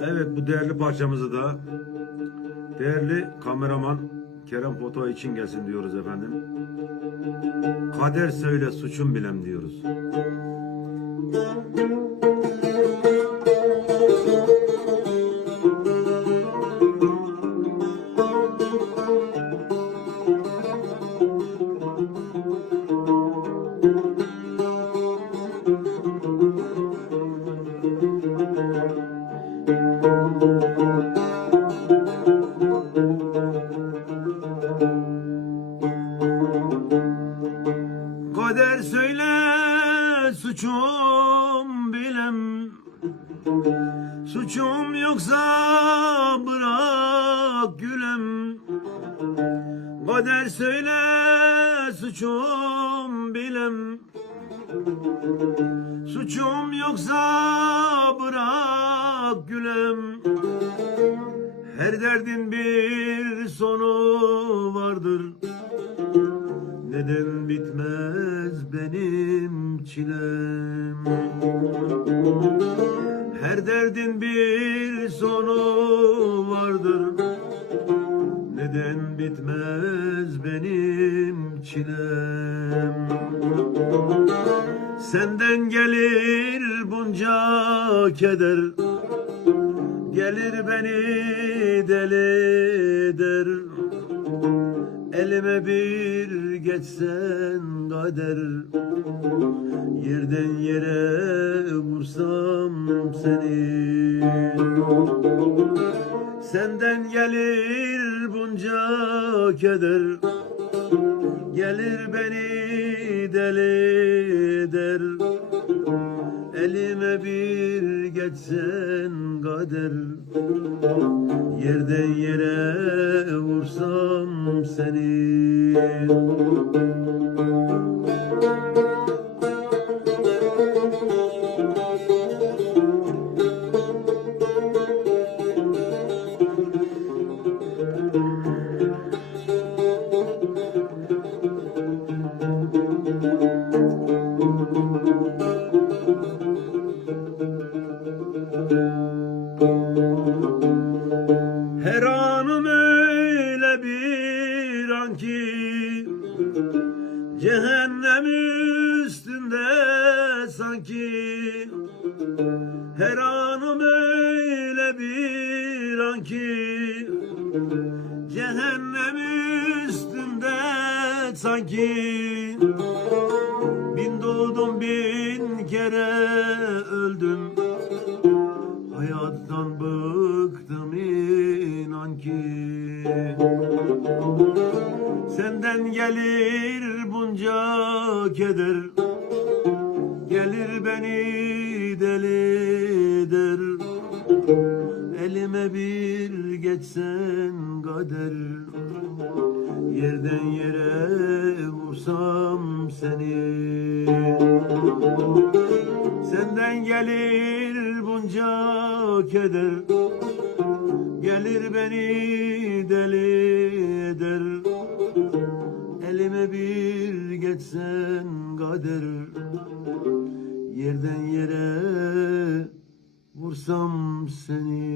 Evet bu değerli parçamızı da değerli kameraman Kerem Foto için gelsin diyoruz efendim. Kader söyle suçum bilem diyoruz. Suçum bilem. Suçum yoksa bırak gülem. Kader söyle suçum bilem. Suçum yoksa bırak gülem. Her derdin bir sonu vardır. Neden bitmez çilem Her derdin bir sonu vardır. Neden bitmez benim çilem? Senden gelir bunca keder. Gelir beni deli eder Elime bir geçsen kader Yerden yere vursam seni. Senden gelir bunca keder Gelir beni deli eder. Elime bir geçsen kader Yerden yere vursam seni Cehennem üstünde sanki Her anım öyle bir an Cehennem üstünde sanki Bin doğdum bin kere öldüm. Hayattan bıktım inan ki Senden gelir bunca keder Gelir beni deli eder. Elime bir geçsen kader Yerden yere vursam seni. Senden gelir bunca keder Gelir beni deli kader. Yerden yere vursam seni